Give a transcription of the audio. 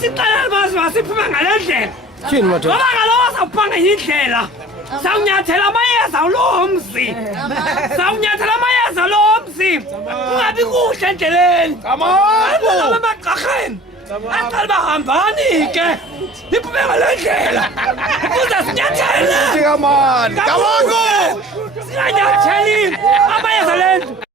masixelele masiphume ngale ndlela Tyhini madoda? ngoba kaloku sawuphuma ngenye indlela sawunyathela amayeza loo mzi sawunyathela amayeza loo mzi kungabi kuhle endleleni amagqarheni aqala bahambani ke niphume ngale ndlela ukuze sinyathele Come on! Come on, go! singanyatheli amayeza le ndlu